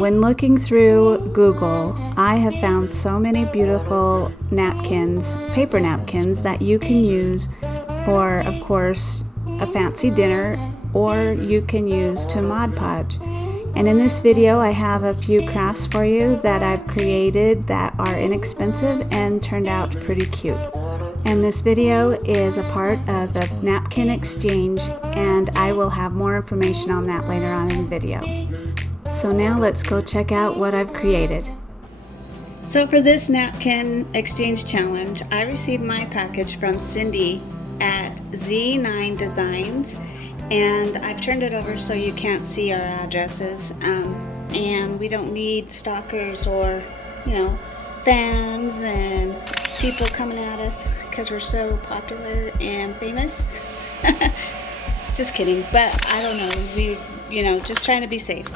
when looking through Google, I have found so many beautiful napkins, paper napkins, that you can use for, of course, a fancy dinner, or you can use to Mod Podge. And in this video, I have a few crafts for you that I've created that are inexpensive and turned out pretty cute. And this video is a part of the napkin exchange, and I will have more information on that later on in the video. So now let's go check out what I've created. So for this napkin exchange challenge, I received my package from Cindy at Z9 Designs, and I've turned it over so you can't see our addresses, and we don't need stalkers or, fans and people coming at us because we're so popular and famous. Just kidding, but I don't know, we just trying to be safe.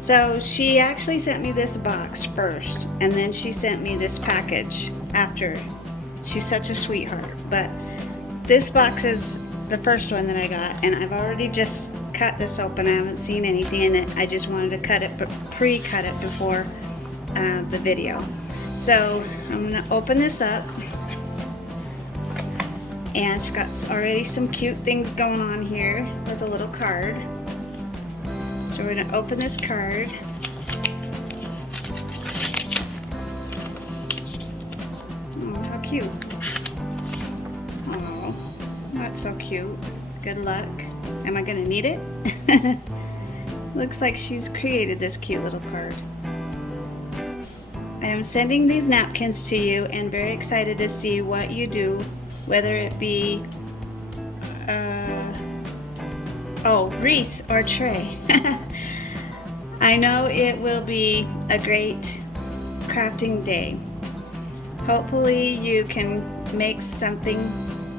So she actually sent me this box first, and then she sent me this package after. She's such a sweetheart. But this box is the first one that I got, and I've already just cut this open. I haven't seen anything in it. I just wanted to cut it, but pre-cut it before the video. So I'm gonna open this up, and it's got already some cute things going on here with a little card. So we're going to open this card. Oh, how cute. Oh, that's so cute. Good luck. Am I going to need it? Looks like she's created this cute little card. I am sending these napkins to you and very excited to see what you do, whether it be wreath or tray. I know it will be a great crafting day. Hopefully you can make something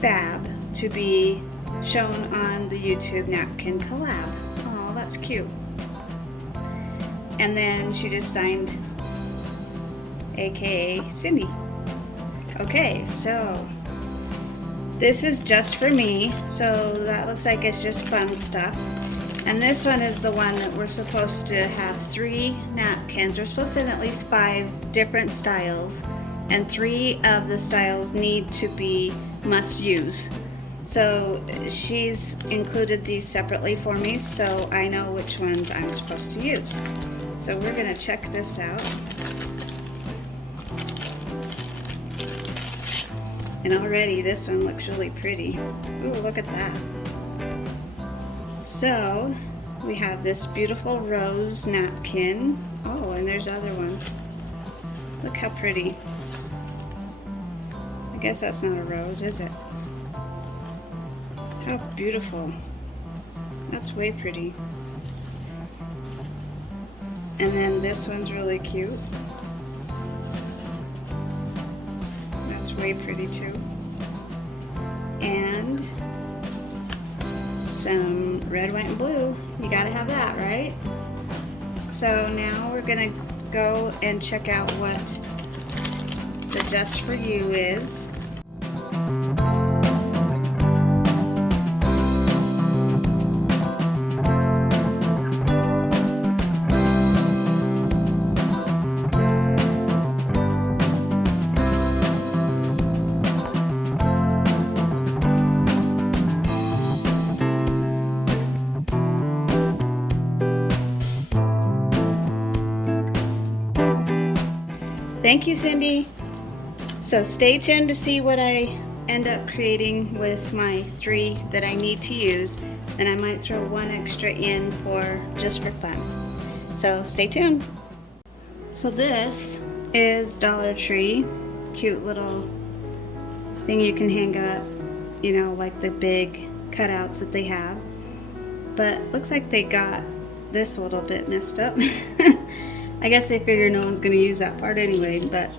fab to be shown on the YouTube napkin collab. Oh, that's cute. And then she just signed AKA Cindy. Okay, so this is just for me, so that looks like it's just fun stuff. And this one is the one that we're supposed to have 3 napkins. We're supposed to have at least 5 different styles, and 3 of the styles need to be must use. So she's included these separately for me, so I know which ones I'm supposed to use. So we're gonna check this out. And already this one looks really pretty. Ooh, look at that. So we have this beautiful rose napkin. Oh, and there's other ones. Look how pretty. I guess that's not a rose, is it? How beautiful. That's way pretty. And then this one's really cute. Way pretty too. And some red, white, and blue. You gotta have that, right? So now we're gonna go and check out what the Just For You is. Thank you, Cindy. So stay tuned to see what I end up creating with my 3 that I need to use. Then I might throw 1 extra in for just for fun. So stay tuned. So this is Dollar Tree. Cute little thing you can hang up, like the big cutouts that they have. But looks like they got this a little bit messed up. I guess they figure no one's going to use that part anyway, but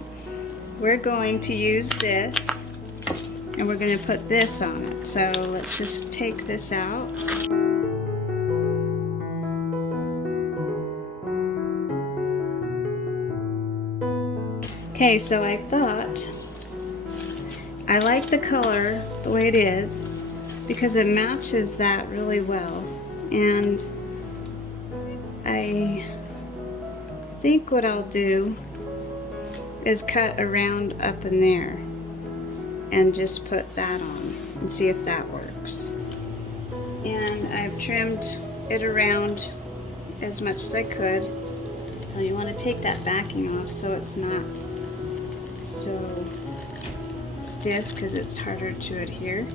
we're going to use this, and we're going to put this on it. So let's just take this out. Okay, so I thought I like the color the way it is because it matches that really well, and I think what I'll do is cut around up in there and just put that on and see if that works. And I've trimmed it around as much as I could. So you want to take that backing off so it's not so stiff, because it's harder to adhere.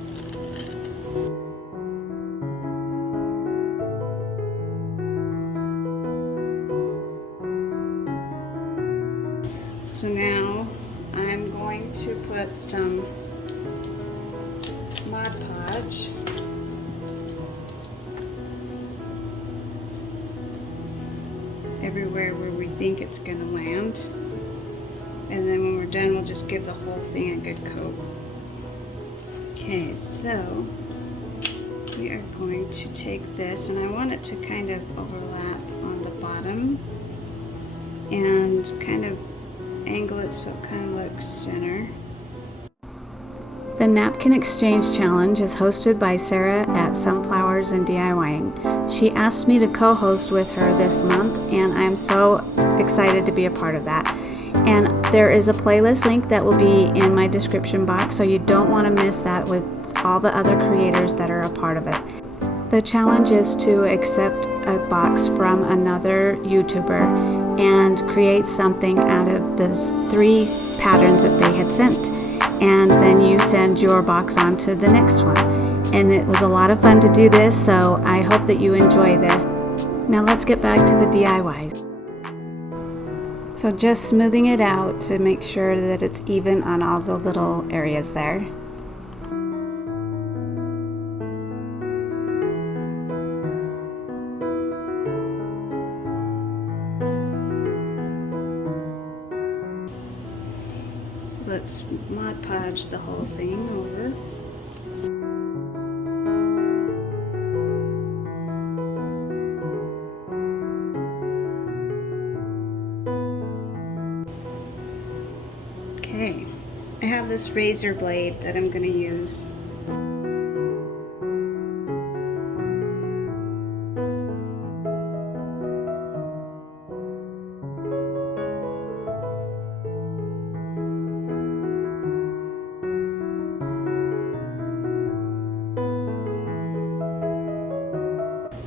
So now I'm going to put some Mod Podge everywhere where we think it's going to land, and then when we're done we'll just give the whole thing a good coat. Okay, so we are going to take this, and I want it to kind of overlap on the bottom and kind of angle it so it kind of looks center. The Napkin Exchange Challenge is hosted by Sarah at Sunflowers and DIYing. She asked me to co-host with her this month, and I'm so excited to be a part of that. And there is a playlist link that will be in my description box, so you don't want to miss that with all the other creators that are a part of it. The challenge is to accept a box from another YouTuber and create something out of those 3 patterns that they had sent. And then you send your box on to the next one. And it was a lot of fun to do this, so I hope that you enjoy this. Now let's get back to the DIYs. So just smoothing it out to make sure that it's even on all the little areas there. Let's Mod Podge the whole thing over. Okay, I have this razor blade that I'm going to use.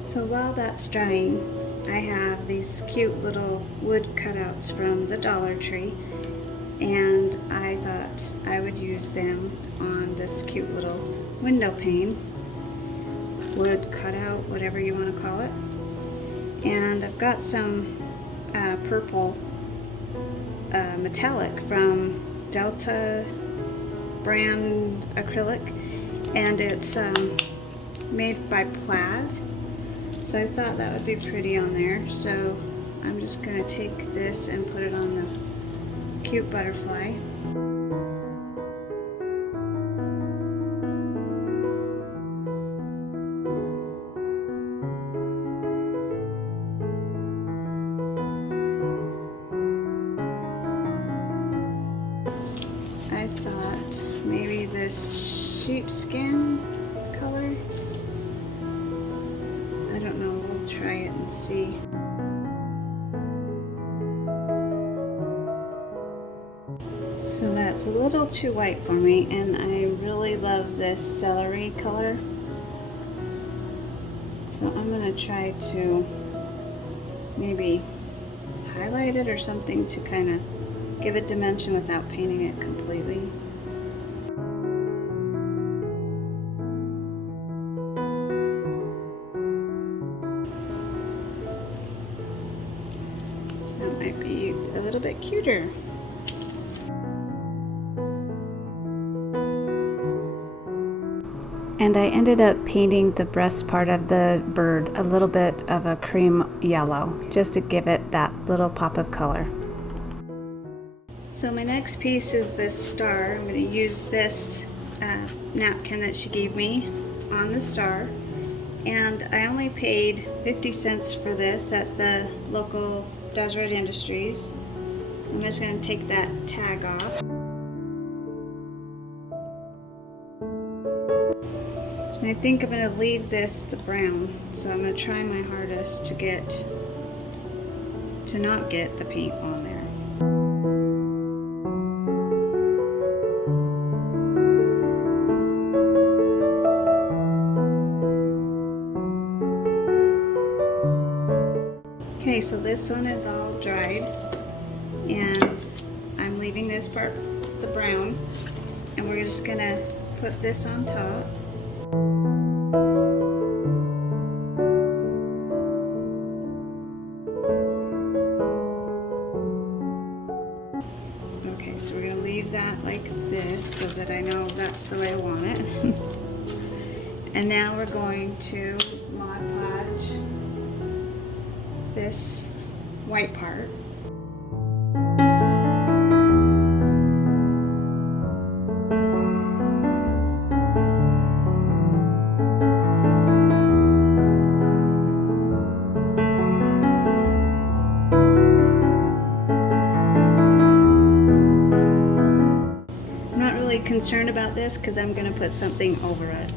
So while that's drying, I have these cute little wood cutouts from the Dollar Tree, and I thought I would use them on this cute little window pane, wood cutout, whatever you want to call it. And I've got some purple metallic from Delta brand acrylic, and it's made by Plaid. So I thought that would be pretty on there. So I'm just going to take this and put it on the cute butterfly. I thought maybe this sheepskin color. I don't know, we'll try it and see. So that's a little too white for me, and I really love this celery color. So I'm going to try to maybe highlight it or something to kind of give it dimension without painting it completely. That might be a little bit cuter. And I ended up painting the breast part of the bird a little bit of a cream yellow, just to give it that little pop of color. So my next piece is this star. I'm going to use this napkin that she gave me on the star. And I only paid 50 cents for this at the local Deseret Industries. I'm just going to take that tag off. And I think I'm going to leave this the brown, so I'm going to try my hardest to get to not get the paint on there. Okay, so this one is all dried, and I'm leaving this part, the brown, and we're just gonna put this on top. Okay, so we're gonna leave that like this so that I know that's the way I want it. And now we're going to Mod Podge this white part. I'm not really concerned about this because I'm going to put something over it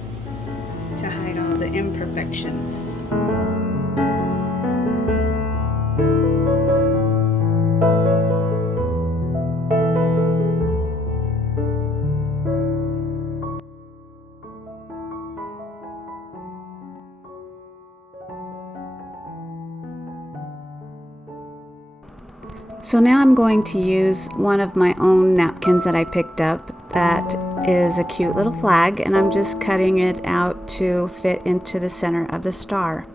to hide all the imperfections. So now I'm going to use one of my own napkins that I picked up that is a cute little flag, and I'm just cutting it out to fit into the center of the star.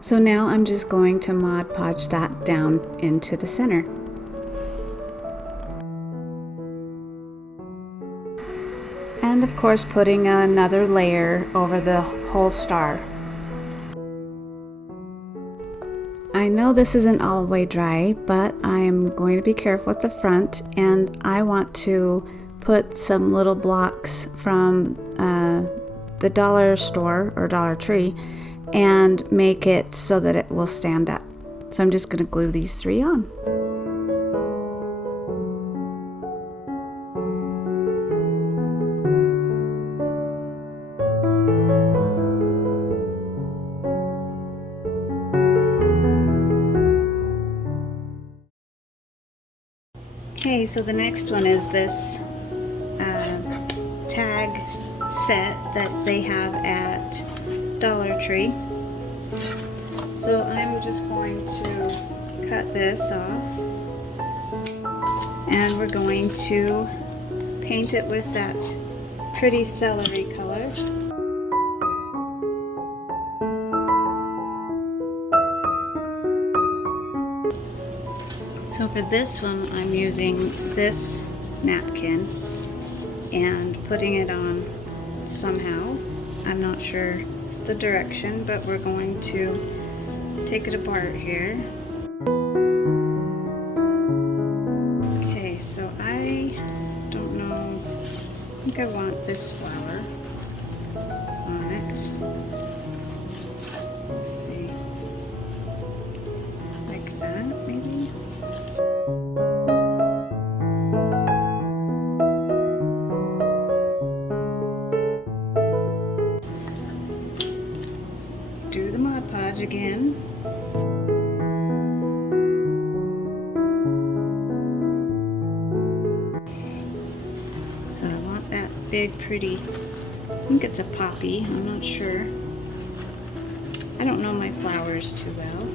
So now I'm just going to Mod Podge that down into the center. And of course putting another layer over the whole star. I know this isn't all the way dry, but I'm going to be careful at the front, and I want to put some little blocks from the dollar store or Dollar Tree and make it so that it will stand up. So I'm just going to glue these 3 on. Okay, so the next one is this tag set that they have at Dollar Tree. So I'm just going to cut this off, and we're going to paint it with that pretty celery color. So for this one, I'm using this napkin and putting it on somehow. I'm not sure the direction, but we're going to take it apart here. Okay, so I don't know, I think I want this flower on it. Let's see, like that maybe? Do the Mod Podge again. So I want that big pretty, I think it's a poppy, I'm not sure. I don't know my flowers too well.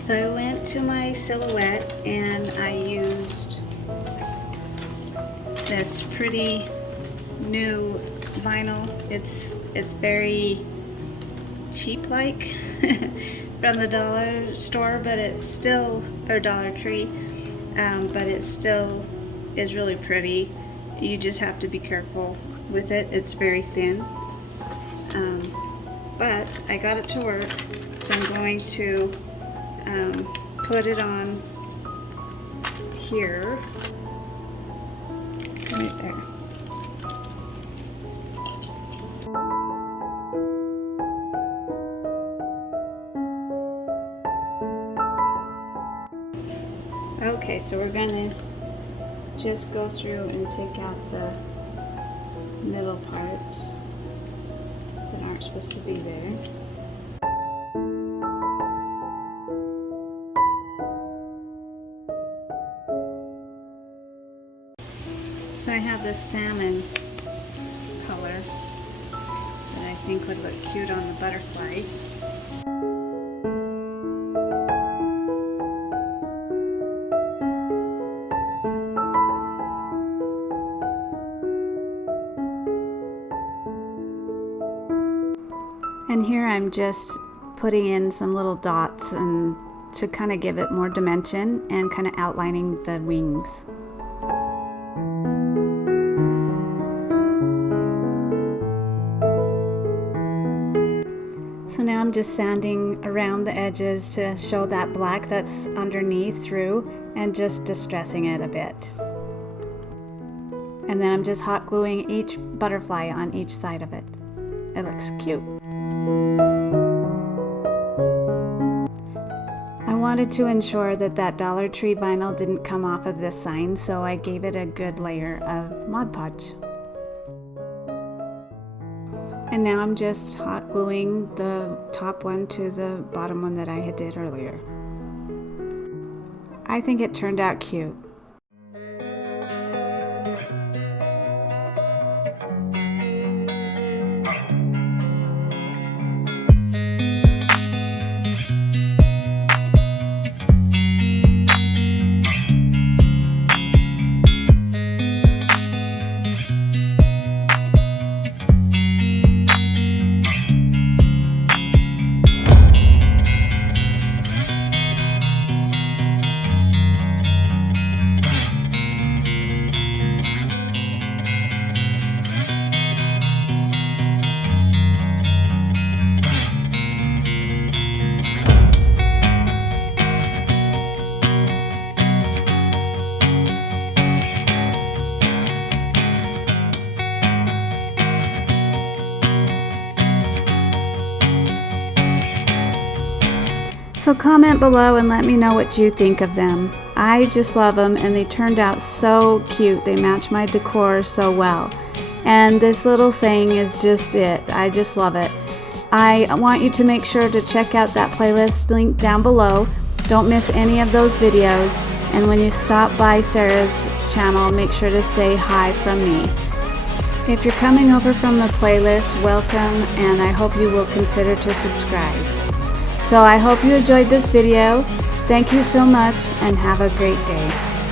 So I went to my silhouette and I used this pretty new vinyl. It's very cheap like from the dollar store, but it's still, or Dollar Tree, but it still is really pretty. You just have to be careful with it. It's very thin. But I got it to work, so I'm going to put it on here, right there. Okay, so we're gonna just go through and take out the middle parts that aren't supposed to be there. So I have this salmon color that I think would look cute on the butterflies. And here I'm just putting in some little dots and to kind of give it more dimension and kind of outlining the wings. So now I'm just sanding around the edges to show that black that's underneath through and just distressing it a bit. And then I'm just hot gluing each butterfly on each side of it. It looks cute. I wanted to ensure that that Dollar Tree vinyl didn't come off of this sign, so I gave it a good layer of Mod Podge. And now I'm just hot gluing the top one to the bottom one that I had did earlier. I think it turned out cute. So comment below and let me know what you think of them. I just love them and they turned out so cute. They match my decor so well. And this little saying is just it. I just love it. I want you to make sure to check out that playlist link down below. Don't miss any of those videos. And when you stop by Sarah's channel, make sure to say hi from me. If you're coming over from the playlist, welcome, and I hope you will consider to subscribe. So I hope you enjoyed this video. Thank you so much and have a great day.